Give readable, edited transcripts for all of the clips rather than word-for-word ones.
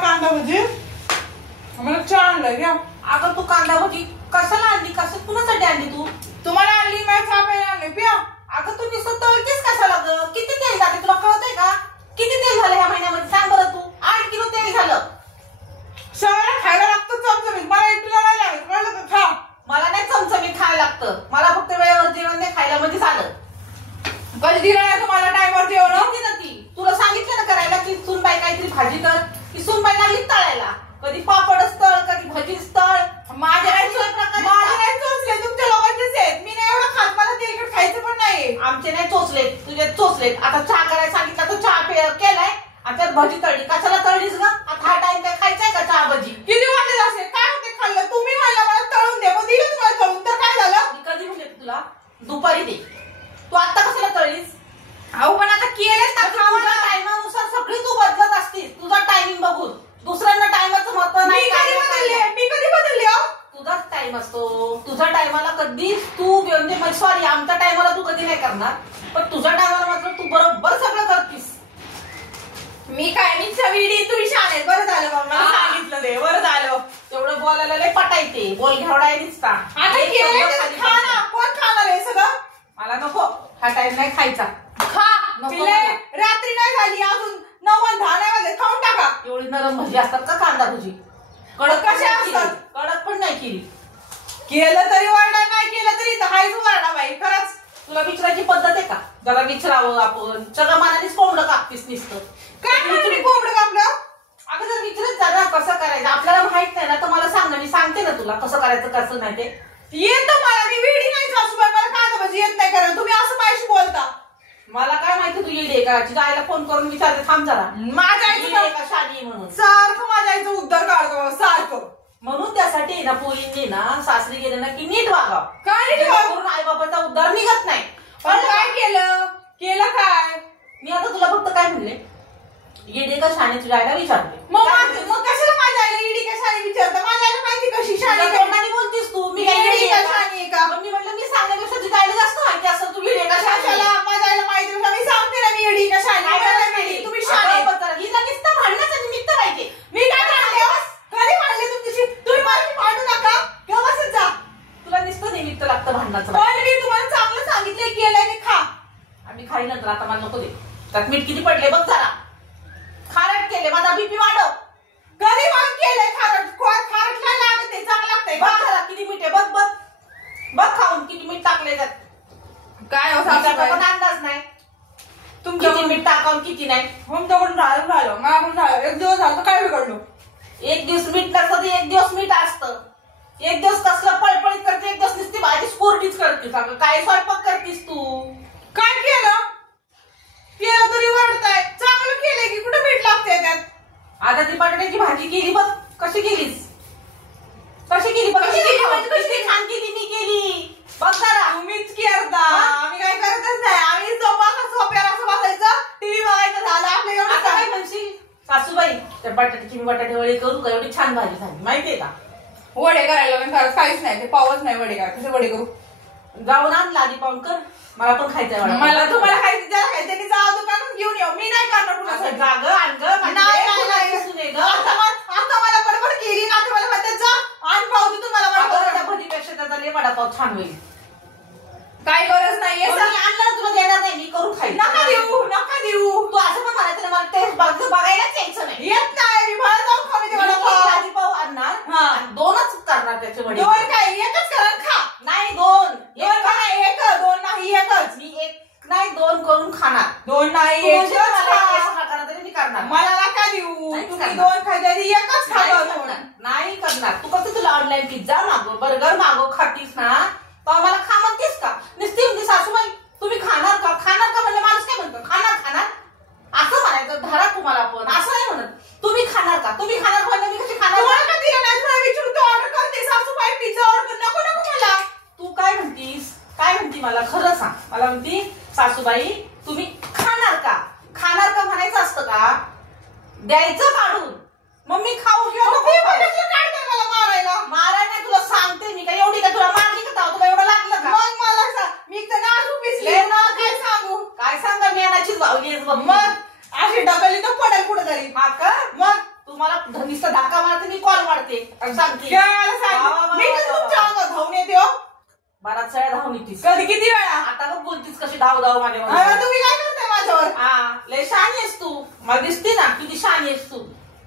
कांदा भजी मला चहा आणलाय घ्या. अगं तू कांदा भजी कशाला आणली? कसं कुणासाठी आणली तू? तुम्हाला आणली मला चहा प्यायला आणले प्या. अगं तू नुसतं तळतेस कशाला ग? किती तेल जाते तुला कळतंय का? किती तेल झालं ह्या महिन्यामध्ये सांग बरं तू. 8 किलो तेल झालं. सगळं खायला लागतं चमचमीत. मला एकटीला नाही लागत. कळलं का? खा. मला नाही चमचमीत खायला लागतं. मला फक्त वेळेवर जेवण नाही खायला म्हणजे झालं. कधी दिलं नाही तुम्हाला टाइमवर जेवण? नव्हती ना ती. तुला सांगितलं ना करायला की सुनबाई काहीतरी भाजी कर. की सुनबाई लागली तळायला. कधी पापडच तळ, कधी भजीच तळ. माझे नाही चोचले, तुमच्या लोकांचेच आहेत. मी नाही एवढं खात. मला तेलकट खायचं पण नाही. आमचे नाही चोचलेत, तुझे चोचलेत. आता चहा करायला सांगितलं तर चहा केलाय आणि त्यात भजी तळली. कशाला तळलीस ग? आता हा टाइम काय खायचाय का चहा भजी? किती वाजले असेल? काय होते खाल्लं? तुम्ही म्हणला मला तळून दे, मग दिलं तुम्हाला तळून, तर काय झालं? मी कधी म्हणले तुला दुपारी दे. तू आता कशाला तळलीस? अहो पण आता केलेच ना. तुझ्या टायमानुसार सगळी तू बदलत असतीस. तुझा टायमिंग बघून दुसऱ्यांना टायमाचं महत्व नाही. मी कधी बदलले? तुझाच टाइम असतो. तुझ्या टायमाला कधीच तू म्हणजे सॉरी आमच्या टायमाला तू कधी नाही करणार, पण तुझ्या टायमाला मात्र तू बरोबर सगळं करतीस. मी काय मी चवीडी तुम्ही शाळे. बरं झालं बाबा मला सांगितलं ते. बरं झालं. तेवढं बोलायला लय पटायते. बोल घेवडाय दिसता. आता केलं खा ना. कोण खाणार आहे सगळं? मला नको. हा टाइम नाही खायचा. खा. रात्री नाही झाली अजून 9-10 नाही वाजले. खाऊन टाका. एवढी नरम भजी असतात का कांदा भजी? कडक कशा असतात? कडक पण नाही केली. केलं तरी वरडा, नाही केलं तरी हायच वरडा बाई. खरंच तुला विचारायची पद्धत आहे का? जरा विचारावं आपण. सगळं मनानेच कोंबडं कापतीस नुसतं. काय तुम्ही कोंबडं कापलं? अगं जर विचारत जा ना कसं करायचं. आपल्याला माहित नाही ना तर मला सांग ना. मी सांगते ना तुला कसं करायचं कसं नाही ते. येतं मला. मी वेडी नाही सासूबाई. मला कांदा भजी येत नाही करायला. तुम्ही असं माझ्याशी बोलता. मला काय माहिती तू येडे का? तिच्या आईला फोन करून विचारते. थांब जरा. माझ्या आईचं का शादी म्हणून सारखं माझ्या आईचं उद्धार काढतो सारखं. म्हणून त्यासाठी ना पोरींनी ना सासरी गेले ना की नीट वागावं. काय नीट वागावं? आई बापाचा उद्धार निघत नाही. पण काय केलं? केलं काय? मी आता तुला फक्त काय म्हणले? येडे का शाणे तुझ्या आईला विचारते. मग कशाला माझ्या आईला इडी का शाणी विचारता? माझ्या आईला माहिती कशी शाणी तोंडाने बोलतीस तू. मी काय इडी का शाणी आहे का? मी म्हटलं मी सांगण्यापेक्षा तुझ्या आईला जास्त माहिती असं. तू येडे का शाळेला माझ्या आईला माहिती. मी सांगते ना मी इडी का शाणी. तुम्ही शाणी. हिला नुसतं भांडण्याचं निमित्त पाहिजे. मी काय म्हणले? कधी म्हणले तुमची? तुम्ही मला भांडू नका. व्यवस्थित जा. तुला नुसतं निमित्त लागतं भांडणाचं. पण मी तुम्हाला चांगलं सांगितलंय केलंय मी खा. आम्ही खाई नंतर आता मला नको दे. त्यात मीठ किती पडले बघ जरा. खारट केले. माझा बीपी वाढव. कधी मला केलंय खारट? खारट काय लागत आहे? चांगलं लागतंय. बघ जरा किती मीठ आहे. बघ बघ बघ खाऊन किती मीठ टाकले त्यात. काय पण अंदाज नाही किती मीठ टाकावून किती नाही. तुमच्याकडून झालं माझ्याकडून झालं. एक दिवस झालं काय बिघडलो? एक दिवस मीठ नसतं तर एक दिवस मीठ असतं. एक दिवस कसलं पळपळीत करते, एक दिवस नुसती भाजी कोरडीच करतेस. काय स्वयंपाक करतीस तू? काय केलं? केलं तरी वरडताय. चांगलं केलंय की कुठं मीठ लागतंय त्यात? आता ती बटाट्याची भाजी केली बघ. कशी केलीस? कशी केली बघ. कशी छान केली. मी केली बघ जरा. तुम्हीच करता. आम्ही काय करतच नाही. आम्ही सोप्यावर असं बसायचं, टीव्ही बघायचं, झालं आपलं एवढं. काय म्हणशील सासूबाई त्या बटाट्याची मी बटाटे वडे करू का? एवढी छान भाजी झाली माहितीये का? वडे करायला पण खरंच काहीच नाही. ते पावच नाही वडे काय. कसे वडे करू? जाऊन आण आधी पाहून कर. मला पण खायचंय वडा. मला तुम्हाला खायचं ज्याला खायचं त्यांनी जावं दुकानात घेऊन येऊ. मी नाही करणार कुणासाठी. जाग आण ग. आता मला बडबड केली ना. मला म्हणतात जा आण पाव तू. मला भजीपेक्षा त्याचा लय वडापाव छान होईल. काय गरज नाहीये. आणलं तुला देणार नाही. मी करून खाईल. नका देऊ नका देऊ. तू असं पण म्हणायचं ना मला टेस्ट बघायलाच यायचं नाही. येत नाही. मला जाऊन खाऊ दे वडापाव. भाजीपाव आणणार. 2च करणार त्याचे वडे. 2 काय? एकच करा खा. नाही 2. 2 नाही. एक 2 नाही. एकच. मी 1 नाही 2 करून खाणार. 2 नाही. एकच तरी मी करणार. मला नका देऊ. तुम्ही 2 खायचे एकच खाणार. नाही करणार. तू कसं तुला ऑनलाईन पिझ्झा मागव, बर्गर मागव खातीस ना तर मला खा म्हणतीस का? नुसती म्हणते सासूबाई तुम्ही खाणार का? खाणार का म्हणलं माणूस काय म्हणतो? खाणार खाणार असं म्हणायचं. धरा तुम्हाला पण असं नाही म्हणत. तुम्ही खाणार का? तुम्ही खाणार म्हणलं मी कशी खाणार? तुम्हाला दिलं नाही. तुला विचारू तू ऑर्डर करते. सासूबाई पिझ्झा ऑर्डर नको नको मला. तू काय म्हणतीस? काय म्हणती मला खरं सांग. मला म्हणती सासूबाई तुम्ही खाणार का? खाणार का म्हणायचं असतं का? द्यायचं काढून. मग मी खाऊ किंवा मला मारायला. मारायला नाही तुला सांगते मी. काय एवढी का तुला मारली का? तुला एवढं लागलं का? मग मला सांग. मी तर नाजूक पिसले ना. काय सांगू? काय सांगा मेनाचीच भावली. मग अशी ढकलली तर पडेल कुठे तरी. हा का? मग तुम्हाला नुसतं धक्का मारते मी कॉल मारते आणि सांगते काय मला सांग, मी कधी तुमच्या अंगावर धावून येते हो? बराच वेळा धावून येतीस कधी किती वेळा? आता बघ बोलतीस कशी धाव धाव माझ्या अरे तुम्ही काय करताय माझ्यावर? हा लय शहाणी आहेस तू मला दिसते ना किती शहाणी आहेस तू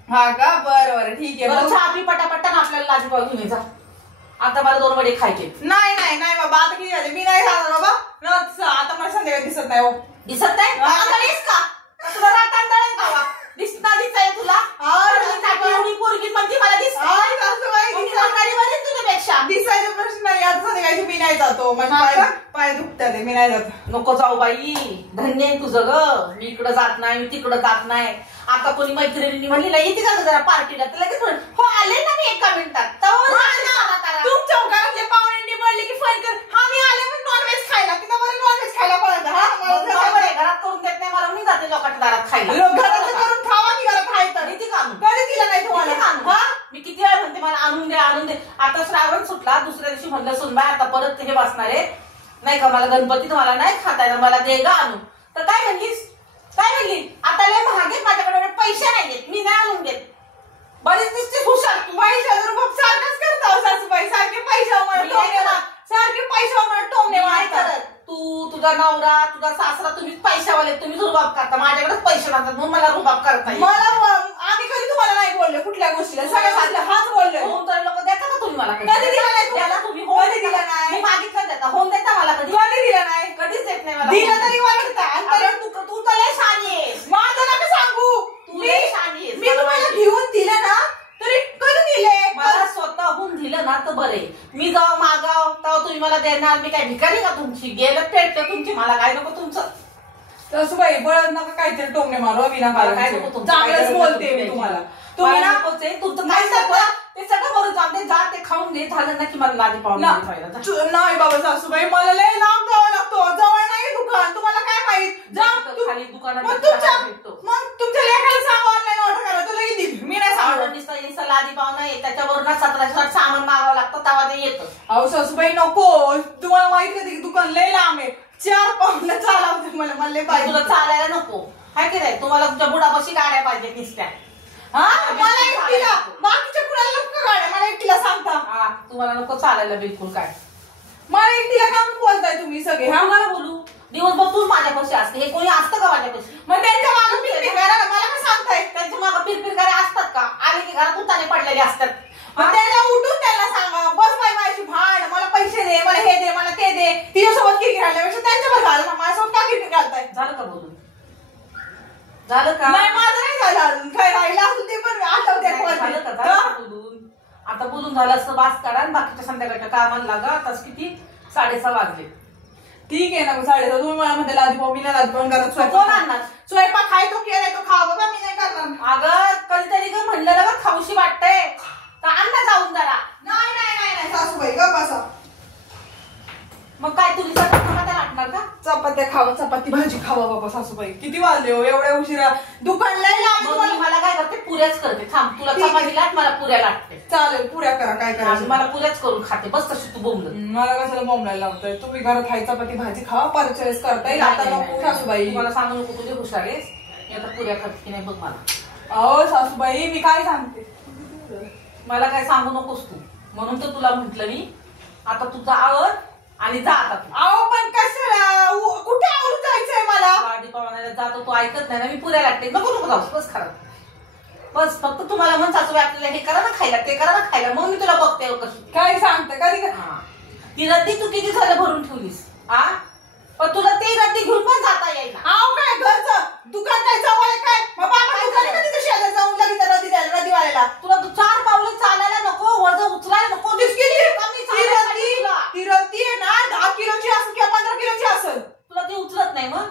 हा का? बरं बरं ठीक आहे. बरं चहा पी पटापट्टा ना आपल्याला लाजीपाव घेऊन ये जा आता मला 2 वडे खायचे नाही नाही नाही बाबा, आता किती वाजले? मी नाही खाणार बाबा. आता मला संध्याकाळी दिसत नाही हो. दिसत नाही तांदळीस का तुला तांदळ आहे का दिसताय तुला एवढी पोरगी म्हणते मला तुझ्यापेक्षा दिसायचा प्रश्न नाही. आता संध्याकाळी मी नाही जातो, माझे पाय दुखतात, मी नाही जात. नको जाऊ बाई धन्य आहे तुझं ग मी इकडं जात नाही मी तिकडं जात नाही आता कोणी मैत्रिणी म्हणली ना येते का जरा पार्टीला तर लगेच हो आले ना मी 1 मिनिटात तुमच्या घरातले पाहुण्यांनी म्हणले की फोन कर, हा मी आले पण नॉनव्हेज खायला, तिथं मला नॉनव्हेज खायला पळत. घरात करून देत नाही मला मी जाते लोकांच्या दारात खायला घरात करून खावा की घरात खायचं किती काम कधी दिलं नाही तुम्हाला? मी किती वेळा म्हणते मला आणून दे आता श्रावण सुटला दुसऱ्या दिवशी म्हणलं सुनबाई आता परत हे बसणार आहे नाही का मला गणपतीत मला नाही खाता येणार मला दे गा आणून तर काय म्हणली आता लय महागे माझ्याकडे पैसे नाही देत मी नाही आणून देत बरीच दिसते हुशार तू पैशाचा रूप सारखंच करता सासूबाई, सारखे सारखे पैशावर टोमणे मारतात. तू तुझा नवरा तुझा सासरा तुम्हीच पैशावाले तुम्हीच रुबाब करता माझ्याकडेच पैसे नसतात म्हणून मला रुबाब करता मला आम्ही कधी तुम्हाला नाही बोलले कुठल्या गोष्टीला, सगळ्या हाच बोलले. होऊन तर लोक देता का तुम्ही मला कधी दिला नाही द्यायला तुम्ही कधी दिला नाही. मी मागितलं देता होऊन देता मला कधी दिला नाही, कधीच देत नाही मला दिलं तरी ओरडता. तू तर लय शहाणी आहेस माझं नका सांगू, तू लय शहाणी आहेस मी तुम्हाला घेऊन दिलं ना तरी कधी दिले? मला स्वतःहून दिलं ना तर बरे मी जाऊ मागाव तेव्हा तुम्ही मला देणार मी काय भिकारी का तुमची गेलं पेटलं तुमची मला काय नको तुमचं सासूबाई बळद नका काहीतरी टोमणे मारू विनाकारण. काय नको तुमचं चांगलंच बोलते मी तुम्हाला. तुम्ही ना तुमचं काय सगळं ते सगळं बरोबर जाते जा ते खाऊन घे झालं ना की मला लादी पाहून नाही बाबा सासूबाई मला लय लांब जावं लागतो, जवळ नाही दुकान, तुम्हाला काय माहित जा खाली दुकानात मग तुमच्या लेखाला सांगा ऑनलाईन ऑर्डर करा, तुला येतील. मी नाही सांगत लादी पाहुणा आहे त्याच्यावर ना 1700 सामान मागावं लागतं तेव्हा ते येतं. अहो सासूबाई नको, तुम्हाला माहित होती की दुकान लय लांब आहे, 4 पावलं चालवते मला म्हणले पाहिजे. तुला चालायला नको हाय की नाही तुम्हाला तुमच्या बुडापाशी गाड्या पाहिजे दिसत्या मला एकटीला, बाकीच्या कुणाला नको गाड्या, मला एकटीला सांगता. तुम्हाला नको चालायला बिलकुल काय मला एकटीला काम बोलताय तुम्ही सगळे. मला बोलू दिवसभर तू माझ्यापाशी असते हे कोणी असतं का माझ्यापाशी मग त्यांच्या मागं फिरफिर करा, मला काय सांगताय? त्यांच्या मागं फिरफिरकारे असतात का आले की घरात उताने पडलेले असतात मग त्यांना उठून त्यांना सांगा बस बाई माझी भांड, मला पैसे दे, मला हे दे, मला ते दे. तिच्यासोबत किरकिर घालण्यापेक्षा त्यांच्यावर घाला ना, माझ्यासोबत का किरकिर घालताय? झालं का बोलून झालं का नाही माझं नाही झालं अजून, काय राहिलं असून ते पण आठवते. बोलून आता बोलून झालं असं बास काढा आणि बाकीच्या संध्याकाळच्या कामाला लागा आताच किती 6:30 वाजले. ठीक आहे ना 6:30 तुम्ही मला म्हणते लादीपाव, मी नाही लादीपाव करत. कोण आणणार स्वयंपाक खाय तो केलाय तो खा बाबा, मी नाही करणार. अगं कधीतरी ग म्हणलं ना खाऊशी वाटतंय तर आणला जाऊन जरा. नाही नाही नाही सासूबाई ग बसा. मग काय तुम्ही चपात्या लाटणार का? चपात्या खावा, चपाती भाजी खावा बाबा सासूबाई. किती वाजले हो एवढ्या उशिरा? दुकान लय लांब. मला काय करते पुऱ्याच करते थांब तुला चपाती लाट मला पुऱ्या लाटते. चालेल पुऱ्या करा, काय करायचं मला पुऱ्याच करून खाते बस तशी तू बोंबल. मला कशाला बोंबलायला लावताय? तुम्ही घरात खाई चपाती भाजी खावा, परचेस करता येईल. आता नको सासूबाई, मला सांगू नको तुझे हुशार आहेस. मी आता पुऱ्या खाते की नाही बघ मला. अहो सासूबाई मी काय सांगते, मला काय सांगू नकोस तू म्हणून तर तुला म्हंटल मी आता तुझा आवर आणि जा आता तू. अहो पण कशाला कुठे आवरून जायचंय मला? गाडी पळवण्याला जातो तू ऐकत नाही ना मी पुऱ्या लागते. नको नको जाऊस बस खरं बस फक्त तुम्हाला म्हण सासूबाई आपल्याला हे करा ना खायला ते करा ना खायला मग मी तुला बघते कशी काय सांगते कधी. ती रद्दी तू किती झालं भरून ठेवलीस पण तुला ते रद्दी घेऊन पण जाता येईल. अहो काय घरचं दुकान काय जवळ आहे काय? मग बाबा दुकान कधी तशी शेतात जाऊन लगेच रद्दी द्यायला रद्दीवाल्याला. तुला 4 पावलं चालायला नको वजन उचलायला नको. ती रद्दी आहे ना 10 किलोची असेल किंवा 15 किलोची असेल. तुला ती उचलत नाही मग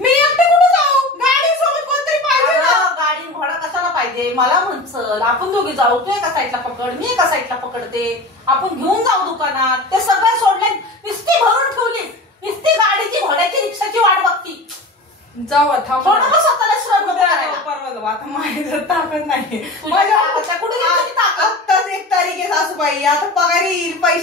मी एकटे कुठे जाऊ? गाडी सोबत कोणतरी पाहिजे ना. गाडी घोडा कशाला पाहिजे मला म्हणचल आपण दोघी जाऊ तू एका साईडला पकड मी एका साईडला पकडते आपण घेऊन जाऊ दुकानात. ते सगळं सोडले नुसती भरून ठेवली नुसती गाडीची घोड्याची रिक्षाची वाट बघती. जाऊ आता स्वतःला श्रम करायला परवा आता माझ्या ताकद नाही. कुठे 1 तारीख आहे सासूबाई, आता पगार येईल पैसे